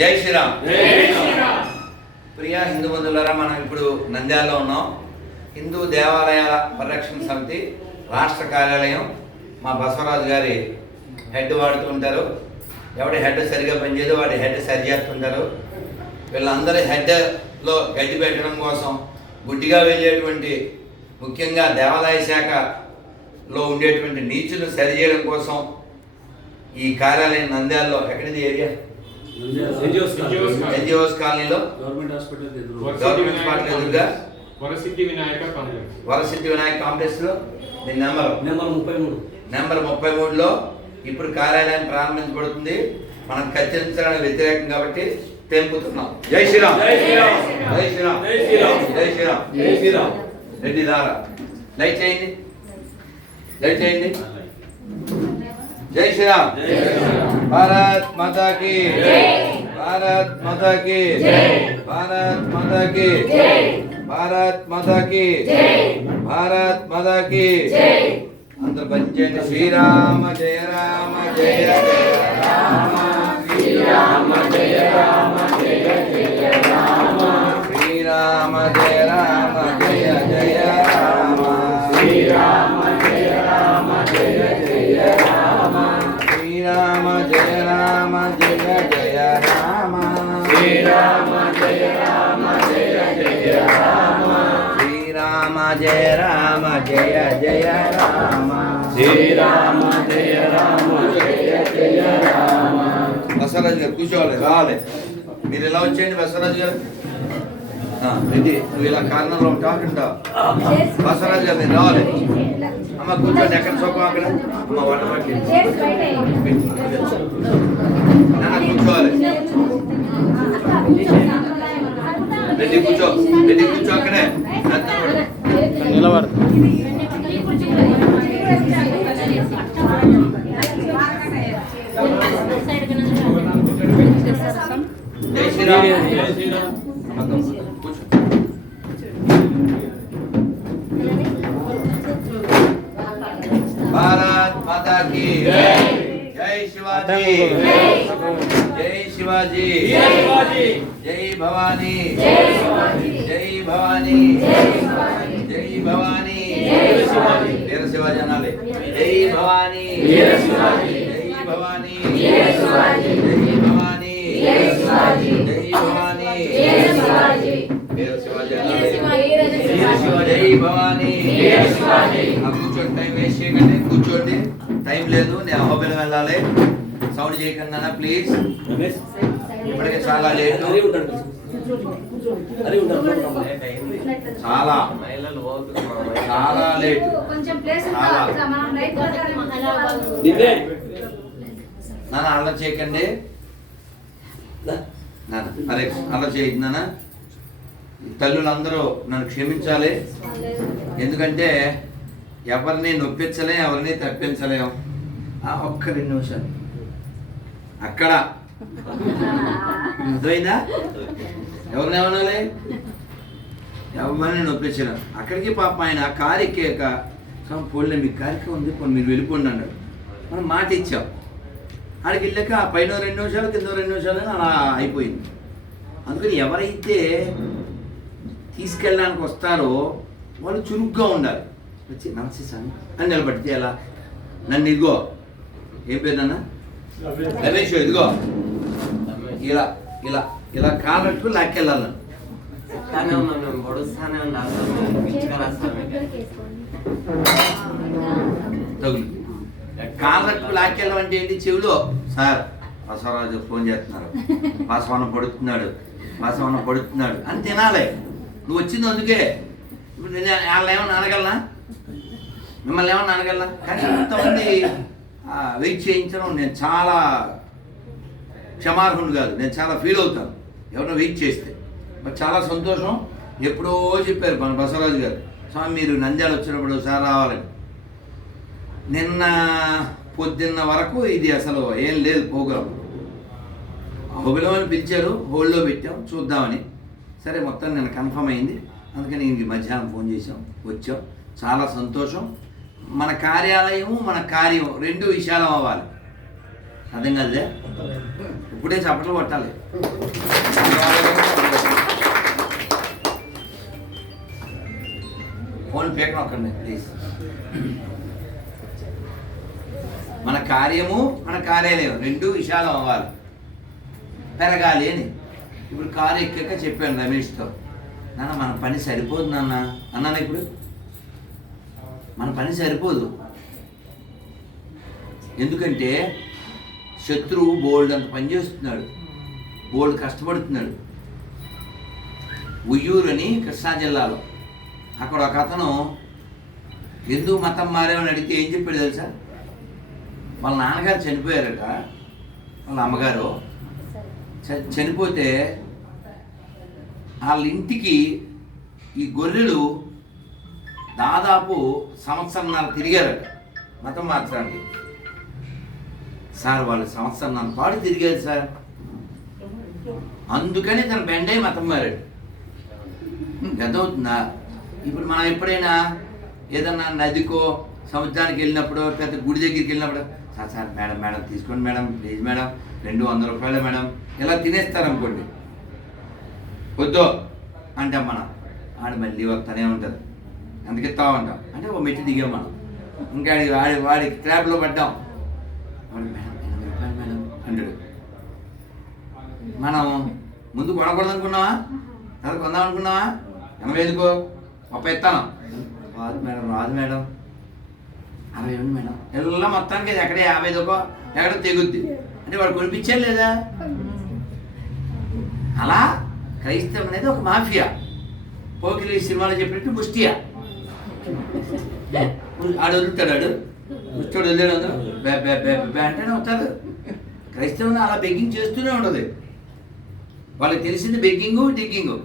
జై శ్రీరామ్. ప్రియా హిందూ బంధువులారా, మనం ఇప్పుడు నంద్యాలలో ఉన్నాం. హిందూ దేవాలయాల పరిరక్షణ సమితి రాష్ట్ర కార్యాలయం. మా బసవరాజు గారి హెడ్ వాడుతుంటారు. ఎవడి హెడ్ సరిగా పనిచేయదు వాడి హెడ్ సరి చేస్తుంటారు. వీళ్ళందరి హెడ్లో గడ్డి పెట్టడం కోసం, గుడ్డిగా వెళ్ళేటువంటి ముఖ్యంగా దేవాలయ శాఖలో ఉండేటువంటి నీచులను సరిచేయడం కోసం ఈ కార్యాలయం నంద్యాలలో, ఎక్కడిది ఏరియా? ఎన్జిఓస్ కాలనీలో గవర్నమెంట్ హాస్పిటల్ ఎదురుగా వరసిద్ధి వినాయక కాంప్లెక్స్ లో నెంబర్ 33లో ఇప్పుడు కార్యాలయం ప్రారంభించబడుతుంది. మనం కత్తిరించడానికి వ్యతిరేకం కాబట్టి తెంపుతున్నాం. జై శ్రీరామ్. జై శ్రీరామ్. జై శ్రీరామ్. జై శ్రీరామ్. జై శ్రీరామ్. రెడ్డి దారా లైట్ చేయండి, లైట్ చేయండి. జై శ్రీరామ్. భారత్ మాతా కీ జై. భారత్ మాతా కీ జై. భారత్ మాతా కీ జై. భారత్ మాతా కీ జై. భారత్ మాతా కీ జై. అందరూ పంచేయండి. శ్రీరామ జయ రామ జయ జయ రామ. శ్రీరామ జయ రామ జయ జయ రామ. శ్రీరామ జయ రామ జయ జయ రామ. శ్రీరామ జయ రామ జయ జయ రామ. శ్రీరామ జయ రామ జయ జయ రామ. శ్రీరామ జయ రామ జయ జయ రామ. శ్రీరామ జయ రామ జయ జయ రామ. శ్రీరామ జయ రామ జయ జయ రామ. బసవరాజు గారు కూర్చోవాలి, రావాలి. మీరు ఎలా వచ్చేయండి బసవరాజు గారు. రెడ్డి నువ్వు ఇలా కార్నర్లో ఉంటావు. బసవరాజు గారు మీరు రావాలి. అమ్మ కూర్చోండి. ఎక్కడ సోకం అక్కడ. అమ్మ వంట పట్టి కూర్చోవాలి. రెడ్డి కూర్చో, రెడ్డి కూర్చో అక్కడే నిలబడు. జై శ్రీరామ్. భారత్ మాతా కీ జై. జై శివాజీ. జై శివాజీ. జై భవానీ. జై భవానీ. జై భవానీ. వీర శివాజీ అనాలి. జై భవానీ. జై భవానీ. జై భవానీ. జై భవానీ. వీర శివాజీ అనాలి. జై భవానీ. కూర్చోండి, టైం వేస్ట్ చేయకండి. కూర్చోండి, టైం లేదు. నేను అహోబిలం వెళ్ళాలి. సౌండ్ చేయకండి నాన్న ప్లీజ్. ఇప్పటికే చాలా లేటు, చాలా చాలా లేటు. నాన్న అలా చేయకండి నాన్న. అరే అలా చేయద్దు నాన్న. తల్లులందరూ నన్ను క్షమించాలి. ఎందుకంటే ఎవరిని నొప్పించలేం, ఎవరిని తప్పించలేం. ఒక్క 2 నిమిషాలు అక్కడ అర్థమైందా? ఎవరిని ఏమనాలి? ఎవరిని నొప్పించలేం. అక్కడికి పాప ఆయన కారు ఎక్కాక పోలే మీ కార్యక్రమం ఉంది, పోనీ మీరు వెళ్ళిపోండి అన్నాడు. మనం మాట ఇచ్చాం. ఆడికి వెళ్ళాక పైన 2 నిమిషాలు కింద 2 నిమిషాలు అలా అయిపోయింది. అందుకని ఎవరైతే తీసుకెళ్ళడానికి వస్తారో వాళ్ళు చురుగ్గా ఉండాలి. వచ్చి నమస్తే స్వామి అని నిలబడితే ఎలా? నన్ను ఇదిగో, ఏం పేరు నాన్న? రమేష్. ఇదిగో ఇలా ఇలా ఇలా కాళ్ళట్టు లాక్కెళ్ళాలి. కాళ్ళట్టు లాక్కెళ్ళడం అంటే ఏంటి? చెవిలో సార్ బసవరాజు ఫోన్ చేస్తున్నారు, బసవన్న పడుతున్నాడు అని తినాలి. నువ్వు వచ్చింది అందుకే. ఇప్పుడు నేను వాళ్ళని ఏమన్నా అనగలనా? మిమ్మల్ని ఏమన్నా అనగలనా? కానీ ఇంతమంది వెయిట్ చేయించడం నేను చాలా క్షమార్హుడు కాదు. నేను చాలా ఫీల్ అవుతాను ఎవరైనా వెయిట్ చేస్తే. బట్ చాలా సంతోషం. ఎప్పుడో చెప్పారు మన బసవరాజు గారు, స్వామి మీరు నంద్యాల వచ్చినప్పుడు సార్ రావాలని. నిన్న పొద్దున్న వరకు ఇది అసలు ఏం లేదు ప్రోగ్రాం. హోబిలం అని పిలిచారు, హోల్డ్లో పెట్టాం చూద్దామని. సరే మొత్తం నేను కన్ఫర్మ్ అయింది. అందుకని ఇంక మధ్యాహ్నం ఫోన్ చేసాం, వచ్చాం. చాలా సంతోషం. మన కార్యాలయం మన కార్యం 2 విశాలం అవ్వాలి. అర్థం కదే. ఇప్పుడే చప్పట్లు కొట్టాలి. ఫోన్ పేక నొక్కండి ప్లీజ్. మన కార్యము మన కార్యాలయం రెండు విశాలం అవ్వాలి, పెరగాలి అని. ఇప్పుడు కారు ఎక్కాక చెప్పాను రమేష్తో, నాన్న మన పని సరిపోదు నాన్న అన్నాను. ఇప్పుడు మన పని సరిపోదు, ఎందుకంటే శత్రువు బోల్డ్ అంత పని చేస్తున్నాడు, బోల్డ్ కష్టపడుతున్నాడు. ఉయ్యూరు అని కృష్ణా జిల్లాలో, అక్కడ ఒక అతను ఎందుకు మతం మారేమని అడిగితే ఏం చెప్పాడు తెలుసా? వాళ్ళ నాన్నగారు చనిపోయారట, వాళ్ళ అమ్మగారు చనిపోతే వాళ్ళ ఇంటికి ఈ గొర్రెలు దాదాపు సంవత్సరంన్నర తిరిగారట మతం మార్చడానికి. సార్ వాళ్ళు సంవత్సరంన్నర పాటు తిరిగారు సార్, అందుకని తన బెండై మతం మారాడు. గదవుతుందా? ఇప్పుడు మనం ఎప్పుడైనా ఏదన్నా నదికో సముద్రానికి వెళ్ళినప్పుడు, పెద్ద గుడి దగ్గరికి వెళ్ళినప్పుడు, సార్ సార్ మేడం మేడం తీసుకోండి మేడం ప్లీజ్ మేడం 200 రూపాయలు మేడం, ఇలా తినేస్తారనుకోండి. వద్దు అంటాం మనం, ఆడు మళ్ళీ వస్తానే ఉంటుంది, అందుకే ఇస్తామంటాం. అంటే ఓ మెట్టి దిగాం మనం, ఇంకా వాడి ట్రాప్లో పడ్డాం. వాడు మేడం 800 రూపాయలు మేడం అంటాడు. మనం ముందు కొనకూడదు అనుకున్నావా, తర్వాత కొందాం అనుకున్నావా? 80 ఎందుకో 30 ఇస్తాను. రాదు మేడం రాదు మేడం, 60 ఇవ్వండి మేడం. ఎలా మొత్తానికి ఎక్కడ 50 ఎక్కడ తెగుద్ది అంటే వాడు కొనిపించారు లేదా? అలా క్రైస్తవం అనేది ఒక మాఫియా. పోకిలి సినిమాలో చెప్పినట్టు ముష్టియా. ఆడు వదులుతాడు, ఆడు ముష్టోడు వదిలేడు, అందరూ అంటేనే వస్తాడు. క్రైస్తవం అలా బెగ్గింగ్ చేస్తూనే ఉండదు. వాళ్ళకి తెలిసింది బెగ్గింగు డిగ్గింగు,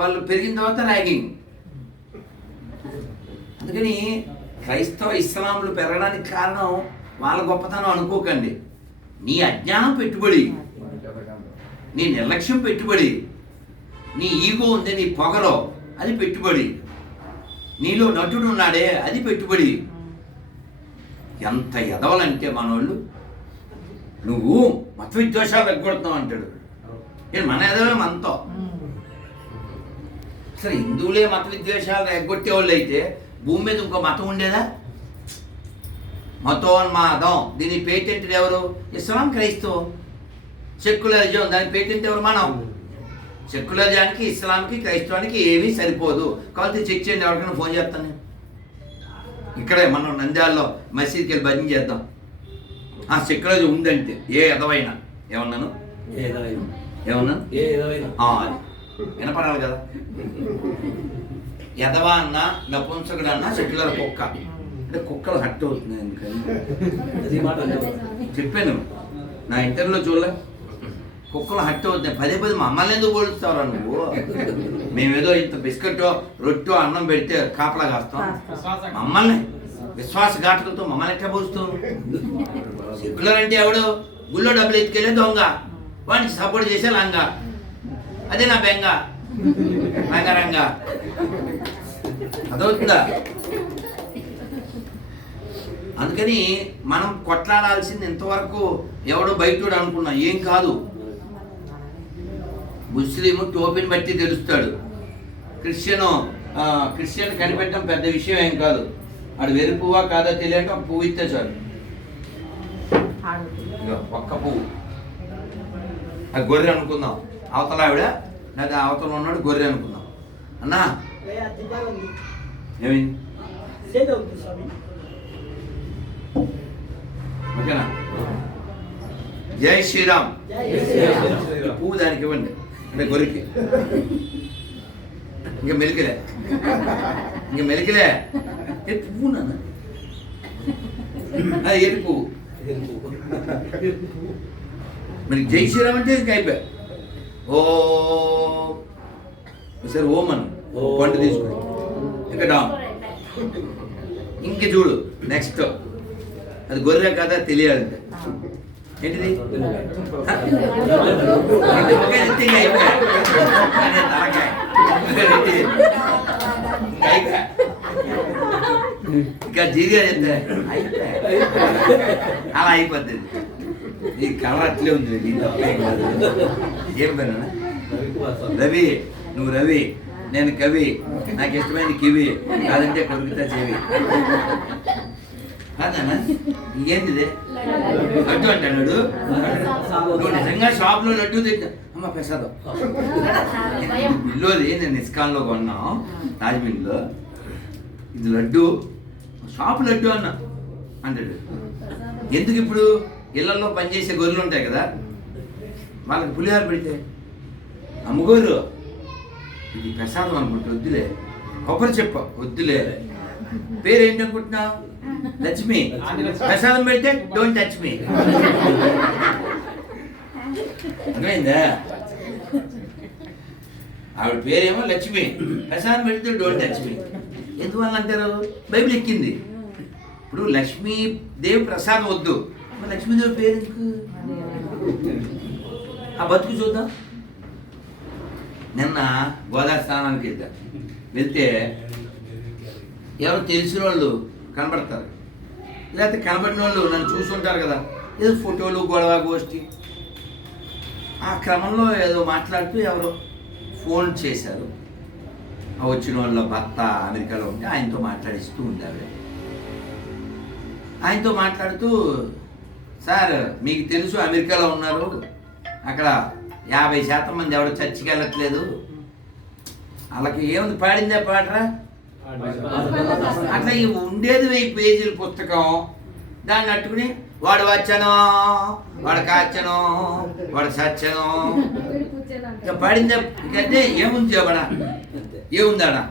వాళ్ళు పెరిగిన తర్వాత ర్యాగింగ్. అందుకని క్రైస్తవ ఇస్లాంలు పెరగడానికి కారణం వాళ్ళ గొప్పతనం అనుకోకండి. నీ అజ్ఞానం పెట్టుబడి, నీ నిర్లక్ష్యం పెట్టుబడి, నీ ఈగో ఉంది, నీ పొగలో అది పెట్టుబడి, నీలో నటుడు ఉన్నాడే అది పెట్టుబడి. ఎంత ఎదవలంటే మనోళ్ళు, నువ్వు మత విద్వేషాలు తగ్గొడుతున్నావు అంటాడు. నేను మన ఎదవే మనతో. సరే హిందువులే మత విద్వేషాలు ఎగ్గొట్టే వాళ్ళు అయితే భూమి మీద ఇంకో మతం ఉండేదా? మతోన్మాదం దీని పేటెంట్ ఎవరు? ఇస్లాం, క్రైస్తవం. సెక్యులరిజం దాని పేటెంట్ ఎవరు? మనం. సెక్యులరిజానికి ఇస్లాంకి క్రైస్తవానికి ఏమీ సరిపోదు. కాబట్టి చెక్ చేయండి, ఎవరికైనా ఫోన్ చేస్తాను నేను. ఇక్కడే మనం నంద్యాలలో మసీద్కి వెళ్ళి భజన చేద్దాం. ఆ సెక్యులరిజం ఉందంటే ఏ ఎదవైనా ఏమన్నాను ఏమన్నాను అది వినపడాలి కదా. ఎదవా అన్న నపుంసకుడు అన్న సెక్యులర్ కుక్క అంటే కుక్కలు హట్ అవుతున్నాయి. ఎందుకని చెప్పాను నా ఇంటర్వ్యూలో చూడలే, కుక్కలు హట్ అవుతున్నాయి. పదే మమ్మల్ని ఎందుకు పోలుస్తావురా నువ్వు? మేమేదో ఇంత బిస్కెట్ రొట్టె అన్నం పెడితే కాపలా కాస్తాం, మమ్మల్ని విశ్వాసఘాతకులతో మమ్మల్ని ఎట్లా పోలుస్తావు? సెక్యులర్ అంటే ఎవడు? గుళ్ళో డబ్బులు ఎత్తుకెళ్ళే దొంగ, వాడికి సపోర్ట్ చేసే లంగా, అదే నా బెంగ రంగరంగా. అదవుతుందా? అందుకని మనం కొట్లాడాల్సింది ఇంతవరకు ఎవడో బయటోడు అనుకున్నాం, ఏం కాదు. ముస్లిము టోపీని బట్టి తెలుస్తాడు, క్రిస్టియన్ కనిపెట్టడం పెద్ద విషయం ఏం కాదు. ఆడు వెరి పువ్వా కాదా తెలియక ఒక పువ్వు ఇస్తే చాలు, ఒక్క పువ్వు. అది గొర్రె అనుకుందాం, అవతల ఆవిడ లేదా అవతల ఉన్నాడు గొర్రె అనుకుందాం. అన్నా ఏమైంది? ఓకేనా? జై శ్రీరామ్. పువ్వు దానికి ఇవ్వండి, అంటే గొర్రెకి. ఇంకా మెలికలే పువ్వు నాన్న, అది ఎరి పువ్వు. మరి జై శ్రీరామ్ అంటే ఇంకా అయిపోయా. ఓ సరే ఓం అను, పండు తీసుకుని ఇంకా డామ్. ఇంక చూడు నెక్స్ట్, అది గొర్రె కదా తెలియాలంటే ఏంటిది? ఇంకా జీరిగా చెప్తే అలా అయిపోద్ది. ఈ కలర్ అట్లే ఉంది ఏం పని రవి, నువ్వు రవి, నేను కవి, నాకు ఇష్టమైన కివి, కాదంటే కొడుకుతా చెవి కాదన్నా. ఇంకేంటిది లడ్డు అంటాడు. నువ్వు నిజంగా షాప్ లో లడ్డు తెచ్చా అమ్మ ప్రసాదం ఇల్లుది. నేను ఇస్కాన్లో కొన్నాం రాజమండ్రిలో. ఇది లడ్డు, షాపు లడ్డు అన్నా అంటాడు. ఎందుకు? ఇప్పుడు ఇళ్లలో పనిచేసే గొర్రెలు ఉంటాయి కదా, వాళ్ళకి పులిహార పెడితే అమ్మగోరు ఇది ప్రసాదం అనుకుంటే వద్దులే, కొబ్బరి చెప్ప వద్దులే, పేరేంటి అనుకుంటున్నావు? లక్ష్మి. ప్రసాదం పెడితే డోంట్ టచ్ మీ. అర్థమైందా? ఆవిడ పేరేమో లక్ష్మి, ప్రసాదం పెడితే డోంట్ టచ్ మీ. ఎందువల్ల అంటారు? బైబిల్ ఎక్కింది. ఇప్పుడు లక్ష్మీదేవి ప్రసాదం వద్దు, లక్ష్మీదేవి పేరు ఎందుకు? ఆ బతుకు చూద్దాం. నిన్న గోదావరి స్నానానికి వెళ్తే ఎవరు తెలిసిన వాళ్ళు కనబడతారు, లేకపోతే కనబడిన వాళ్ళు నన్ను చూసుంటారు కదా, ఏదో ఫోటోలు గొడవ గోష్ఠి. ఆ క్రమంలో ఏదో మాట్లాడుతూ ఎవరో ఫోన్ చేశారు. వచ్చిన వాళ్ళ భర్త అమెరికాలో ఉంటే ఆయనతో మాట్లాడిస్తూ ఉండాలి. ఆయనతో మాట్లాడుతూ, సార్ మీకు తెలుసు అమెరికాలో ఉన్నారు, అక్కడ 50% మంది ఎవరు చర్చికి వెళ్ళట్లేదు, వాళ్ళకి ఏముంది పాడిందే పాడరా, అట్లా ఉండేది 1000 పేజీల పుస్తకం, దాన్ని అట్టుకుని వాడు వచ్చానో, వాడు కాచనో, వాడు సచ్చనో పాడిందే అంటే ఏముంది చెప్పడా, ఏముందాడా,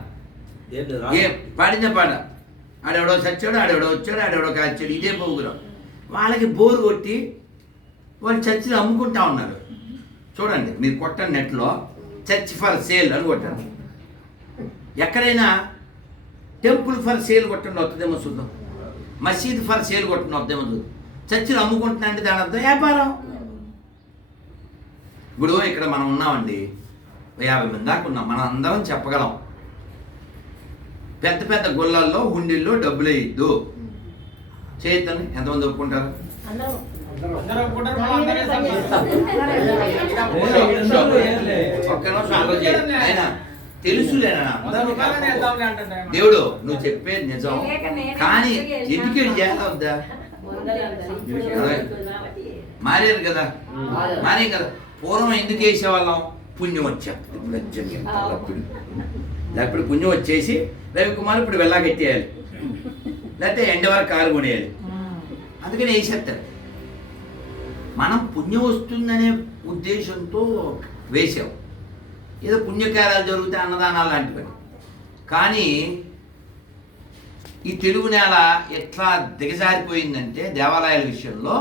ఏ పాడిందే పాడ, ఆడెవడో సచ్చాడు, ఆడెవడో వచ్చాడు, ఆడెవడో కాచాడు, ఇదే పోగురం. వాళ్ళకి బోరు కొట్టి వాళ్ళు చర్చిలు అమ్ముకుంటా ఉన్నారు. చూడండి, మీరు కొట్టండి నెట్లో చర్చ్ ఫర్ సేల్ అని కొట్టండి. ఎక్కడైనా టెంపుల్ ఫర్ సేల్ కొట్టండి, వస్తుందేమో చూద్దాం. మసీద్ ఫర్ సేల్ కొట్టండి, వద్దేమో చూద్దాం. చర్చిలు అమ్ముకుంటున్నా అంటే దాని అర్థం వ్యాపారం. ఇప్పుడు ఇక్కడ మనం ఉన్నామండి, 50 మంది దాకా ఉన్నాం. మనం అందరం చెప్పగలం, పెద్ద పెద్ద గుళ్ళల్లో హుండీల్లో డబ్బులు వేయద్దు. చేయొద్దని ఎంతమంది ఒప్పుకుంటారు? ఆయన తెలుసులేనా దేవుడు, నువ్వు చెప్పేది నిజం, కానీ ఎడ్యుకేట్ చేయాలా వద్దా? మారారు కదా, మారే కదా. పూర్వం ఎందుకు వేసేవాళ్ళం? పుణ్యం వచ్చా, లేకపోతే పుణ్యం వచ్చేసి రవికుమార్ ఇప్పుడు వెళ్ళాగెట్టేయాలి, లేకపోతే ఎండ వరకు కారు కొనేయాలి, అందుకని వేసేస్తారు. మనం పుణ్యం వస్తుందనే ఉద్దేశంతో వేసాం, ఏదో పుణ్యకార్యాలు జరుగుతాయి, అన్నదానాలు లాంటివి. కానీ ఈ తెలుగు నేల ఎట్లా దిగజారిపోయిందంటే దేవాలయాల విషయంలో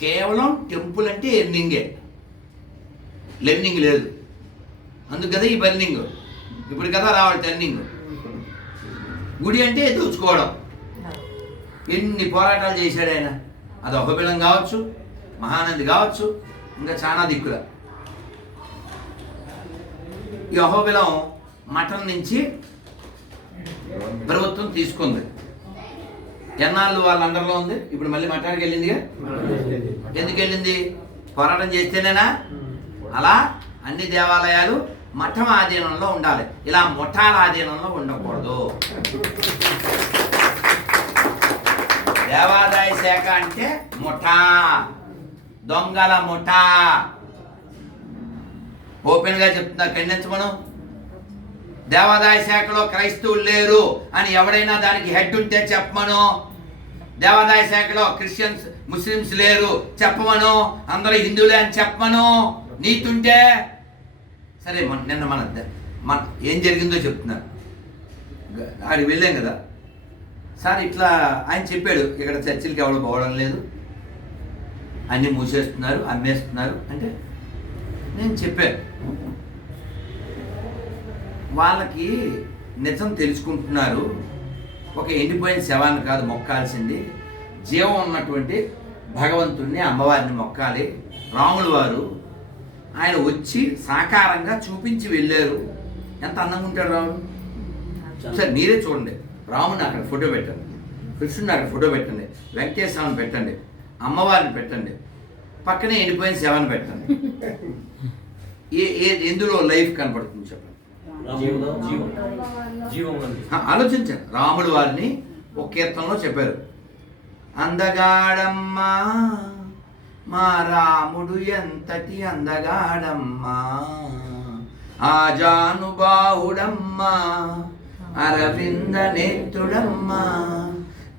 కేవలం టెంపుల్ అంటే ఎర్నింగే, లెర్నింగ్ లేదు. అందుకు కదా ఈ బర్నింగ్, ఇప్పుడు కదా రావాలి టర్నింగ్. గుడి అంటే దోచుకోవడం. ఎన్ని పోరాటాలు చేశాడు ఆయన. అది అహోబిలం కావచ్చు, మహానంది కావచ్చు, ఇంకా చాలా దిక్కుల. ఈ అహోబిలం మఠం నుంచి ప్రభుత్వం తీసుకుంది. ఎన్నాళ్ళు వాళ్ళ అండర్లో ఉంది, ఇప్పుడు మళ్ళీ మఠానికి వెళ్ళిందిగా. ఎందుకు వెళ్ళింది? పోరాటం చేస్తేనేనా? అలా అన్ని దేవాలయాలు మఠం ఆధీనంలో ఉండాలి, ఇలా ముఠాల ఆధీనంలో ఉండకూడదు. దేవాదాయ శాఖ అంటే ముఠా, దొంగల ముఠా. ఓపెన్ గా చెప్తున్నా, ఖండించమను. దేవాదాయ శాఖలో క్రైస్తవులు లేరు అని ఎవడైనా దానికి హెడ్ ఉంటే చెప్పమను. దేవాదాయ శాఖలో క్రిస్టియన్స్ ముస్లిమ్స్ లేరు చెప్పమను, అందరూ హిందువులే అని చెప్పమను. నీతుంటే సరే. నిన్న మన ఏం జరిగిందో చెప్తున్నారు. ఆడికి వెళ్ళాం కదా సార్, ఇట్లా ఆయన చెప్పాడు, ఇక్కడ చర్చిలకి ఎవరు పోవడం లేదు, అన్నీ మూసేస్తున్నారు, అమ్మేస్తున్నారు అంటే నేను చెప్పాను. వాళ్ళకి నిజం తెలుసుకుంటున్నారు. ఒక ఎండిపోయిన శవాన్ని కాదు మొక్కాల్సింది, జీవం ఉన్నటువంటి భగవంతుడిని, అమ్మవారిని మొక్కాలి. రాముల వారు ఆయన వచ్చి సాకారంగా చూపించి వెళ్ళారు. ఎంత అందంగా ఉంటాడు రాముడు. సరే మీరే చూడండి, రాముని అక్కడ ఫోటో పెట్టండి, కృష్ణుని అక్కడ ఫోటో పెట్టండి, వెంకటేశ్వరాన్ని పెట్టండి, అమ్మవారిని పెట్టండి. పక్కనే ఎండిపోయిన శవాన్ని పెట్టండి. ఎందులో లైఫ్ కనపడుతుంది చెప్పండి. ఆలోచించండి. రాముడు వారిని ఒక కీర్తనలో చెప్పారు, అందగాడమ్మా మా రాముడు ఎంతటి అందగాడమ్మా, ఆజానుబాహుడమ్మా అరవింద నేత్రుడమ్మా,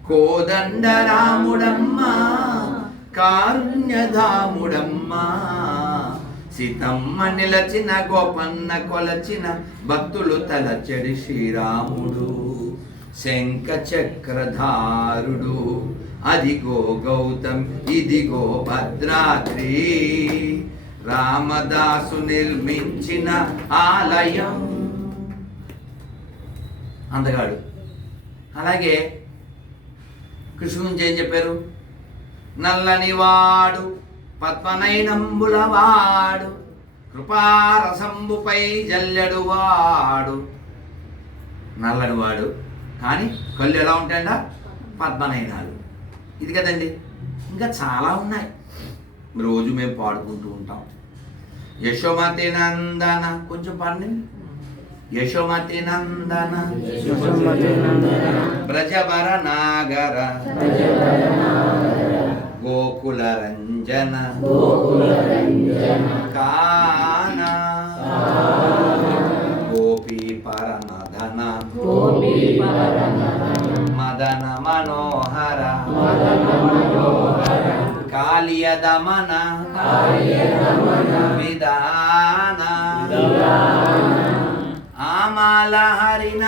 కోదండ రాముడమ్మా కారుణ్యధాముడమ్మా, సీతమ్మ నిలచిన గోపన్న కొలచిన భక్తులు తలచెడి శ్రీరాముడు, శంఖ చక్రధారుడు అదిగో గౌతమ్ ఇదిగో భద్రాద్రి, రామదాసు నిర్మించిన ఆలయం. అందగాడు. అలాగే కృష్ణుడు గురించి ఏం చెప్పారు? నల్లని వాడు పద్మనయనంబుల వాడు, కృపారసంబుపై జల్లెడు వాడు. నల్లని వాడు కానీ కళ్ళు ఎలా ఉంటాయంట? పద్మనయనాలు. ఇది కదండి. ఇంకా చాలా ఉన్నాయి, రోజు మేము పాడుకుంటూ ఉంటాం. యశోమతి నందన, కొంచెం పాడండి. యశోమతి నందన బ్రజవర నాగర గోకుల రంజన కాన గోపీ పరమధన మదన మనోహర కాళియ దమన విధాన ఆమాల హరిణ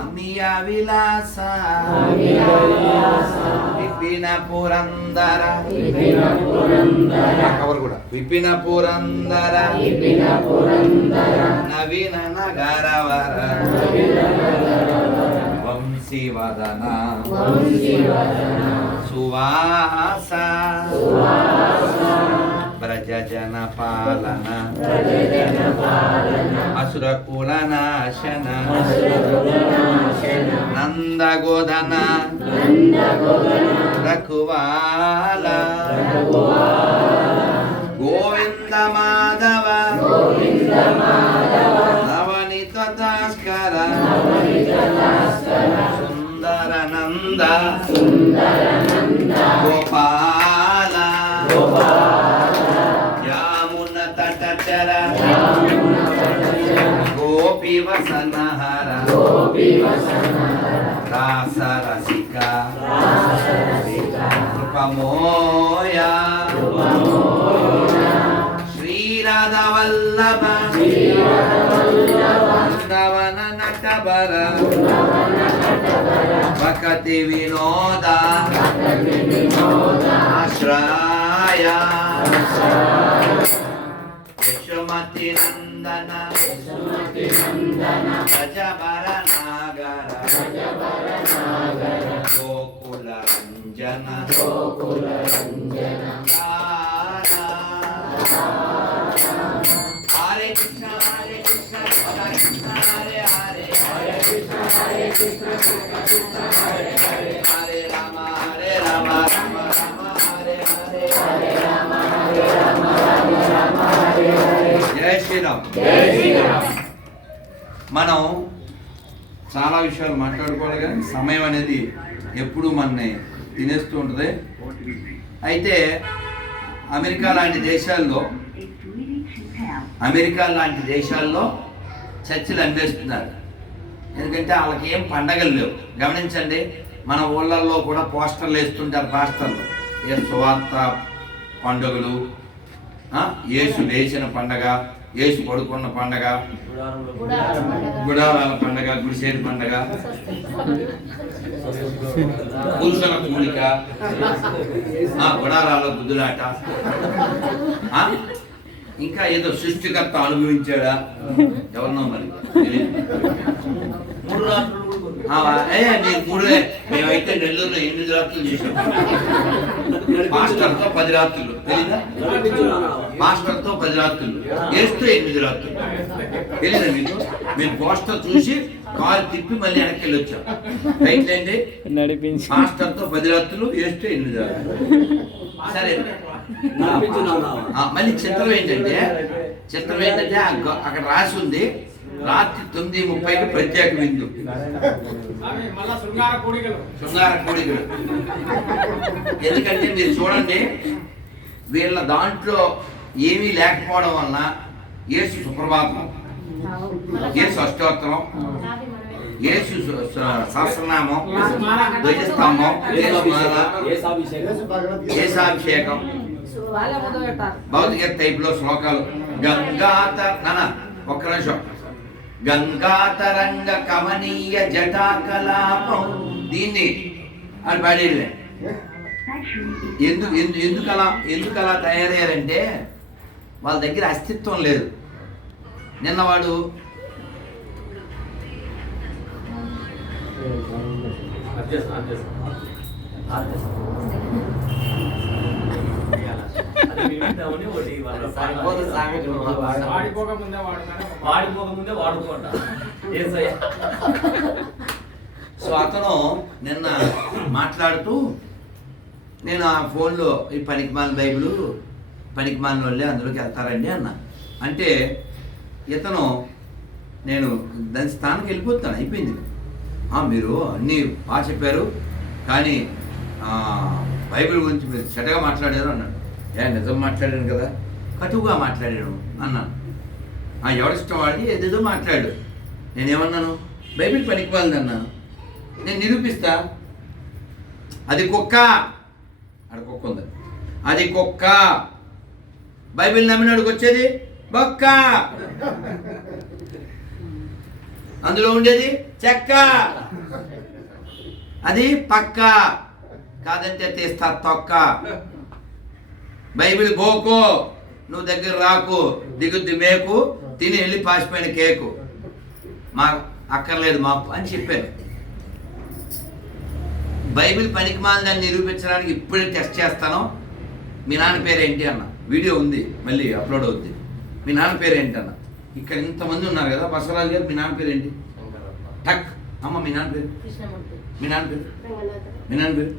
అమియ విలాస విపిన పురందర కవర్ కూడా విపిన పురందర నవీన నగరవర వంశీవదన సువాస బ్రజజన పాలన అసురకుల నాశన నందగోధన రఘువాల గోవింద మాధవ నవనిత భాస్కర సుందర నంద గోపాల యామున తటచర గోపి వసనహర రాస రసిక కృపమోయ శ్రీరాధ వల్లభ వృందావన నటబర భకతి వినోద ఆశ్రయ యశోమతి నందన గజబర నాగర గోకుల రంజన హరే కృష్ణ హరే కృష్ణ కృష్ణ కృష్ణ హరే హరే హరే కృష్ణ కృష్ణ హరే హరే హరే రామ రామ రామ హరే హరే హరే రామ హరే హరే. జై శ్రీరామ్. మనం చాలా విషయాలు మాట్లాడుకోవాలి కానీ సమయం అనేది ఎప్పుడు మనని తినేస్తూ ఉంటుంది. అయితే అమెరికా లాంటి దేశాల్లో చర్చిలు అన్వేస్తున్నారు. ఎందుకంటే వాళ్ళకి ఏం పండగలు లేవు. గమనించండి, మన ఊళ్ళల్లో కూడా పోస్టర్లు వేస్తుంటారు పాస్టర్లు. ఏ సువార్త పండుగలు, యేసు లేచిన పండగ, యేసు పడుకున్న పండగ, గుడారాల పండగ, గుడిసేరు పండగ, పురుషుల కూలిక, గుడారాల గుద్దులాట, ఇంకా ఏదో సృష్టికర్త అనుభవించాడా ఎవరినో మరి 3 రాత్రులు నేను 3 మేమైతే నెల్లూరులో 8 రాత్రులు చేసాం. మాస్టర్తో 10 రాత్రులు తెలీదా? మాస్టర్తో 10 రాత్రులు వేస్తూ 8 రాత్రులు తెలీదా మీకు? మీరు పోస్టర్ చూసి కాలు తిప్పి మళ్ళీ వెనక్కి వెళ్ళి వచ్చాం. రైట్ అండి. మాస్టర్తో 10 రాత్రులు వేస్తూ 8 రాత్రులు. సరే మళ్ళీ చిత్రం ఏంటంటే అక్కడ రాసి ఉంది రాత్రి 9:30కి ప్రత్యేక విందు, శృంగార కోడికలు. ఎందుకంటే మీరు చూడండి, వీళ్ళ దాంట్లో ఏమీ లేకపోవడం వలన యేసు సుప్రభాతం, యేసు అష్టోత్తరం, యేసు సహస్రనామం, ధ్వజస్తంభం, యేసాభిషేకం, భౌతిక టైప్లో శ్లోకాలు. ఒక్క నిమిషం. గంగాతరంగ కమనీయ జటాకలాపం, దీన్ని అని పాడేది. ఎందుకు అలా తయారయ్యారంటే వాళ్ళ దగ్గర అస్తిత్వం లేదు. నిన్న వాడు సో అతను నిన్న మాట్లాడుతూ, నేను ఆ ఫోన్లో ఈ పనికిమాలిన బైబిల్ పనికిమాలిన వాళ్ళే అందులోకి వెళ్తారండి అన్న. అంటే ఇతను నేను దాని స్థానానికి వెళ్ళిపోతాను, అయిపోయింది. మీరు అన్నీ బాగా చెప్పారు, కానీ బైబిల్ గురించి మీరు చెడ్డగా మాట్లాడారు అన్నాడు. నిజం మాట్లాడాను కదా, కటువుగా మాట్లాడాను అన్నాను. ఎవరిష్టం వాడి ఏదేదో మాట్లాడు. నేనేమన్నాను? బైబిల్ పనికిమాలింది అన్నాను. నేను నిరూపిస్తా. అది కుక్క, అక్కడ కుక్క ఉంది, అది కుక్క. బైబిల్ నమ్మినాడికి వచ్చేది బొక్క, అందులో ఉండేది చెక్క. అది పక్క, కాదంటే తీస్తా తొక్క. బైబిల్ గోకో, నువ్వు దగ్గర రాకు, దిగుద్ది మేకు, తిని వెళ్ళి పాసిపోయిన కేకు, మా అక్కర్లేదు మాకు అని చెప్పాను. బైబిల్ పనికిమాలిందని నిరూపించడానికి ఇప్పుడే టెస్ట్ చేస్తాను. మీ నాన్న పేరు ఏంటి అన్న. వీడియో ఉంది, మళ్ళీ అప్లోడ్ అవుద్ది. మీ నాన్న పేరు ఏంటి అన్న. ఇక్కడ ఇంతమంది ఉన్నారు కదా, బసవరాజు గారు, మీ నాన్న పేరు ఏంటి? టక్ అమ్మ, మీ నాన్న పేరు? మీ నాన్న పేరు? మీ నాన్న పేరు?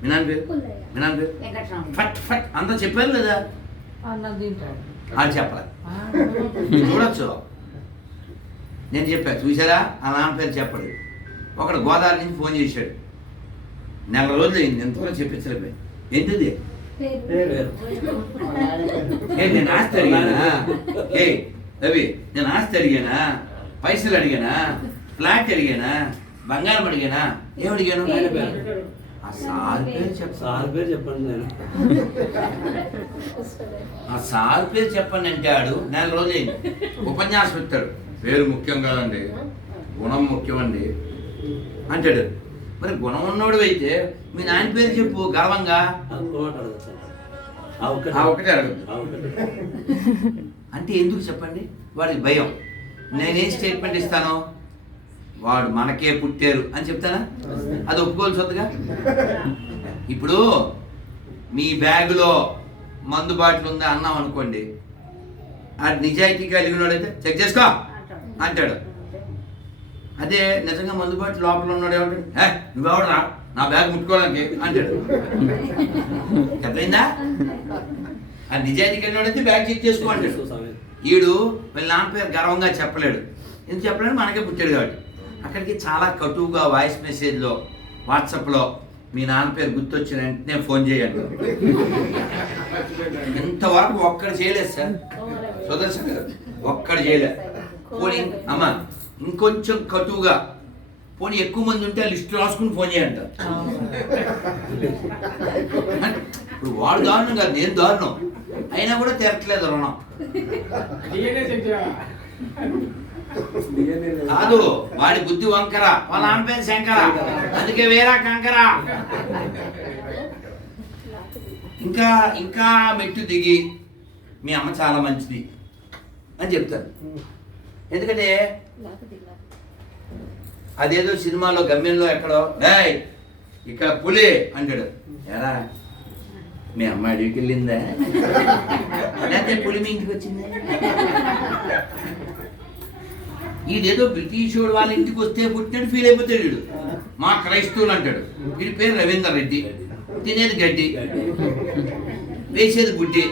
మీ నాన్న పేరు? మీ నాన్న పేరు? ఫట్ ఫట్ అంతా చెప్పారు లేదా? అది చెప్పాలి, చూడొచ్చు. నేను చెప్పాను, చూసారా? ఆ నాన్న పేరు చెప్పడు. ఒకడు గోదావరి నుంచి ఫోన్ చేశాడు, నెల రోజులు అయింది, ఎంతవరకు చెప్పించలేకపోయి. ఏంటిది? నేను ఆస్తి అడిగానా? రవి, నేను ఆస్తి అడిగానా? పైసలు అడిగానా? ఫ్లాట్ అడిగానా? బంగారం అడిగానా? ఏమడిగాను? ఆ సార్ పేరు చెప్పండి. నేను ఆ సార్ పేరు చెప్పండి అంటే ఆడు నెల రోజులు అయింది. ఉపన్యాసం ఇస్తాడు, పేరు ముఖ్యం కాదండి, గుణం ముఖ్యమండి అంటాడు. మరి గుణం ఉన్నోడు అయితే మీ నాన్న పేరు చెప్పు గర్వంగా. ఒకటే అడగదు అంటే ఎందుకు చెప్పండి? వాడికి భయం. నేనేం స్టేట్మెంట్ ఇస్తాను? వాడు మనకే పుట్టారు అని చెప్తానా? అది ఒప్పుకోవాల్సిందిగా. ఇప్పుడు మీ బ్యాగులో మందు బాటిల్ ఉందా అన్నాం అనుకోండి, అది నిజాయితీ కలిగినోడైతే చెక్ చేసుకో అంటాడు. అదే నిజంగా మందు బాటిల్ లోపల ఉన్నాడు ఏమంటాడు? నువ్వెవడరా నా బ్యాగ్ ముట్టుకోవడానికి అంటాడు. చెప్పలేదా? అది నిజాయితీ కలిగినోడైతే బ్యాగ్ చెక్ చేసుకో అంటాడు. వీడు వీళ్ళ నాన్న పేరు గర్వంగా చెప్పలేడు. ఎందుకు చెప్పలేడు? మనకే పుట్టాడు కాబట్టి. అక్కడికి చాలా కటువుగా వాయిస్ మెసేజ్లో, వాట్సాప్లో మీ నాన్న పేరు గుర్తొచ్చిన వెంటనే ఫోన్ చేయండి. ఇంతవరకు ఒక్కడు చేయలేదు సార్, సుదర్శన్ గారు ఒక్కడు చేయలేదు. పోనీ అమ్మ ఇంకొంచెం కటువుగా, పోనీ ఎక్కువ మంది ఉంటే లిస్ట్ రాసుకుని ఫోన్ చేయంట. ఇప్పుడు వాడు దారుణం కాదు, నేను దారుణం, అయినా కూడా తిరగట్లేదు రుణం. కాదు, వాడి బుద్ధి వంకర, వాళ్ళ ఆమె పేరు శంకర, అందుకే వేరా కంకర. ఇంకా ఇంకా మెట్టు దిగి మీ అమ్మ చాలా మంచిది అని చెప్తారు. ఎందుకంటే అదేదో సినిమాలో గమ్యంలో ఎక్కడో డాయ్ ఇక్కడ పులి అంటాడు. ఎలా మీ అమ్మ అడవికి వెళ్ళిందా లేకపోతే పులి మీ ఇంటికి వచ్చిందా? ఈడేదో బ్రిటిష్ వాడు వాళ్ళ ఇంటికి వస్తే పుట్టినట్టు ఫీల్ అయిపోతాడు వీడు. మా క్రైస్తవులు అంటాడు. వీడి పేరు రవీందర్ రెడ్డి, తినేది గడ్డి, వేసేది గుడ్డి,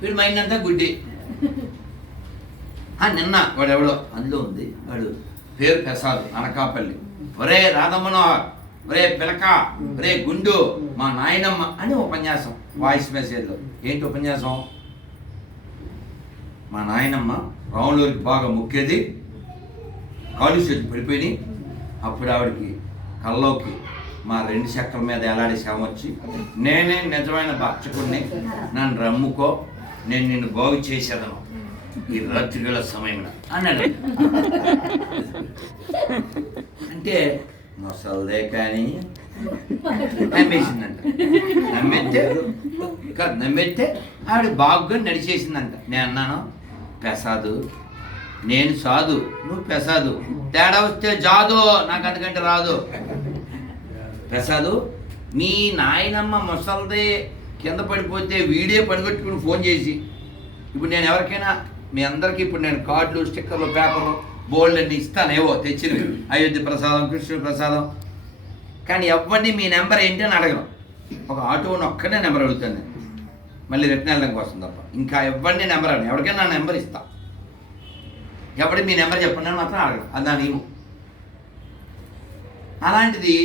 వీడు మైండ్ అంతా గుడ్డి. నిన్న వాడు ఎవడో అందులో ఉంది, వాడు పేరు ప్రసాద్, అనకాపల్లి. ఒరే రాధమ్మనోహర్, ఒరే పిలక, ఒరే గుండు, మా నాయనమ్మ అని ఉపన్యాసం వాయిస్ మెసేజ్లో. ఏంటి ఉపన్యాసం? మా నాయనమ్మ రాములూరికి బాగా మొక్కేది, కాలు చేతులు పడిపోయి అప్పుడు ఆవిడకి కల్లోకి మా 2 చక్రాల మీద ఎలాంటి శ్రమ వచ్చి, నేనే నిజమైన భక్షకుడిని, నన్ను రమ్ముకో, నేను నిన్ను బాగు చేసేదను ఈ రాత్రివేళ సమయంలో అన్నాడు. అంటే మొసల్దే కానీ నమ్మేసిందంట. నమ్మితే ఆవిడ బాగుగా నడిచేసిందంట. నేను అన్నాను, ప్రసాదు నేను సాధు, నువ్వు ప్రసాదు, తేడా వస్తే జాదు, నాకు అంతకంటే రాదు. ప్రసాదు మీ నాయనమ్మ ముసల్దే కింద పడిపోతే వీడే పనిగట్టుకుని ఫోన్ చేసి, ఇప్పుడు నేను ఎవరికైనా మీ అందరికీ ఇప్పుడు నేను కార్డులు, స్టిక్కర్లు, పేపర్లు బోల్డ్ అన్ని ఇస్తానేవో తెచ్చినవి, అయోధ్య ప్రసాదం, కృష్ణుడి ప్రసాదం. కానీ ఎవరిని మీ నెంబర్ ఏంటి అని అడగను. ఒక ఆటోని ఒక్కనే నెంబర్ అడుగుతాను నేను, మళ్ళీ రిటర్న్ వెళ్ళడం కోసం తప్ప. ఇంకా ఎవరిని నెంబర్ అడగను. ఎవరికైనా నా నెంబర్ ఇస్తా, ఎవరి మీ నెంబర్ చెప్పండి అని మాత్రం అడగను. అది నా నియమం. అలాంటిది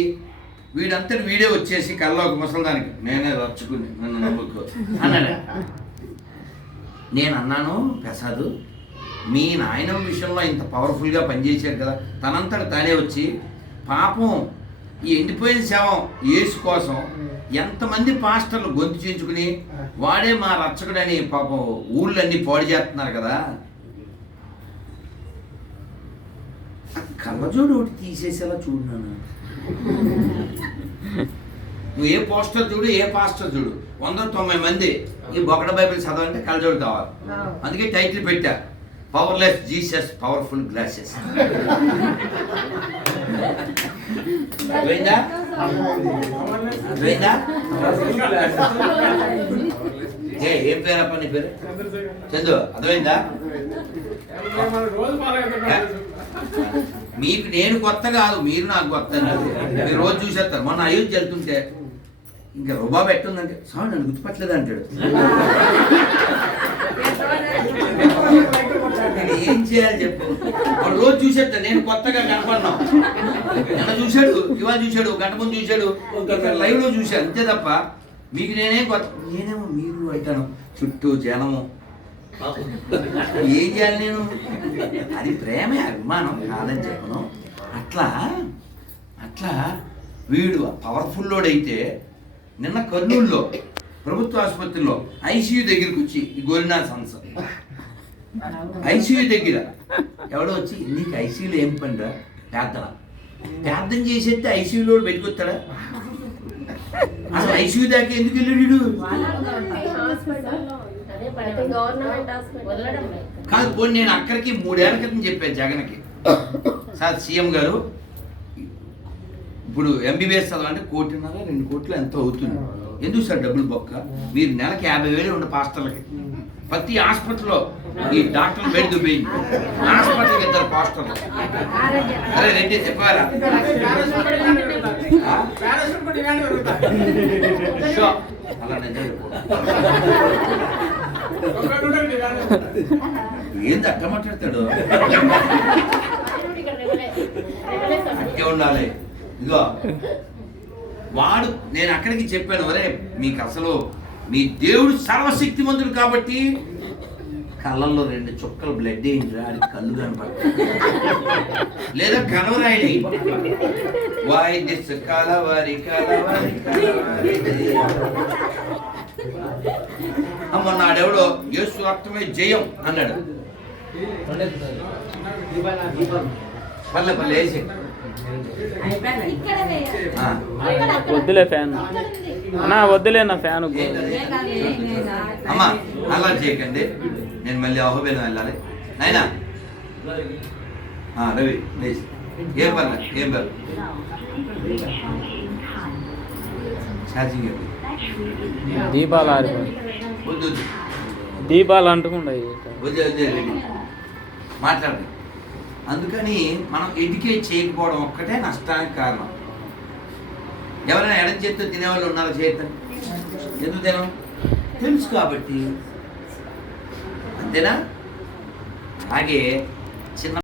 వీడంతటి వీడే వచ్చేసి కల్లోకి ముసలిదానికి నేనే రచ్చుకుని నన్ను నమ్ముకో అన్నాడు. నేను అన్నాను, ప్రసాద్ మీ నాయన విషయంలో ఇంత పవర్ఫుల్గా పనిచేశారు కదా, తనంతట తానే వచ్చి పాపం ఈ ఎండిపోయిన శవం యేసు కోసం ఎంతమంది పాస్టర్లు గొంతు చేయించుకుని వాడే మా రక్షకుడని పాపం ఊళ్ళన్నీ పాడు చేస్తున్నారు కదా, కళ్ళజోడు ఒకటి తీసేసేలా చూడున్నాను. నువ్వు ఏ పోస్టర్ చూడు, ఏ పాస్టర్ చూడు, 190 మంది ఈ బొకడ బైబిల్ చదవాలంటే కళ్ళజోడు కావాలి. అందుకే టైటిల్ పెట్టా, పవర్లెస్ జీసస్ పవర్ఫుల్ గ్లాసెస్. అర్థమైందా? ఏం పేరప్ప నీ పేరు? చందు. అర్థమైందా? మీకు నేను కొత్త కాదు, మీరు నాకు కొత్త. మీరు రోజు చూసేస్తారు. మొన్న అయోధ్య వెళ్తుంటే ఇంకా రుబాబు ఎట్టుందంటే, సార్ నన్ను గుర్తుపట్టలేదు అంటాడు. నేను ఏం చేయాలి చెప్పు? వాడు రోజు చూసేస్తాడు. నేను కొత్తగా కనపడినా, నిన్న చూశాడు, ఇవాళ చూశాడు, గంట ముందు చూశాడు, లైవ్ లో చూశాడు, అంతే తప్ప మీకు నేనే కొత్త. నేనేమో మీరు అంటాను, చుట్టూ జనము, ఏం చేయాలి నేను? అది ప్రేమే, అభిమానం కాదని చెప్పను. అట్లా వీడు పవర్ఫుల్లోడైతే నిన్న కర్నూలులో ప్రభుత్వ ఆసుపత్రిలో ఐసీయూ దగ్గరికి వచ్చి ఈ గోరినాథ్ సంస్థ ఐసీయూ దగ్గర ఎవడో వచ్చి, నీకు ఐసీయూలో ఏం పనిరా? ప్రార్థన చేసేస్తే ఐసీయూలో పెట్టుకొస్తాడా? అసలు ఐసీయూ దాకా ఎందుకు వెళ్ళాడు? కాదు పోనీ, నేను అక్కడికి 3 ఏళ్ల క్రితం చెప్పాను జగన్కి, సార్ సీఎం గారు ఇప్పుడు ఎంబీబీఎస్ చదవాలంటే 1.5 2 కోట్లు ఎంతో అవుతుంది, ఎందుకు సార్ డబ్బులు బొక్క? మీరు నెలకి 50,000 ఉండే పాస్టర్లకి, ప్రతి హాస్పిటల్లో ఈ డాక్టర్లు బెడ్ దుబ్బేయండి, హాస్పిటల్కి 2 పాస్టర్లు. అరే రెడ్డి చెప్పారా? అలా ఏంది అట్లా మాట్లాడతాడు? అట్టే ఉండాలి. ఇదిగో వాడు, నేను అక్కడికి చెప్పాను, ఒరే మీకు అసలు మీ దేవుడు సర్వశక్తిమంతుడు కాబట్టి కళ్ళల్లో 2 చుక్కలు బ్లడ్ వేయించరా, అది కళ్ళు కనపడతాయి, లేదా కనవరాయని వాయి దిస్ కలవరి కలవరి మొన్న ఆడెవడో యేసు రక్తమే జయం అన్నాడు. పర్లే వేసి వద్దులే ఫ్యాన్ అన్నా, వద్దులే నా ఫ్యాన్. అమ్మా అలా చేయకండి, నేను మళ్ళీ అహోబేలం వెళ్ళాలి. నాయనా రవి లేచి ఏం పర్లేదు ఏం పర్లేదు ఛార్జింగ్ ఇవ్వండి. దీపాలు ఆరిపోయి వద్దు వద్దు దీపాలు అంటుకుంటాయి. వద్దు వద్దు రెడ్డి మాట్లాడండి. అందుకని మనం ఎడ్యుకేట్ చేయకపోవడం ఒక్కటే నష్టానికి కారణం. ఎవరైనా ఎడం చేత్తో తినేవాళ్ళు ఉన్నారో చేద్దాం. ఎందుకు తినం? తెలుసు కాబట్టి. అంతేనా? అలాగే చిన్న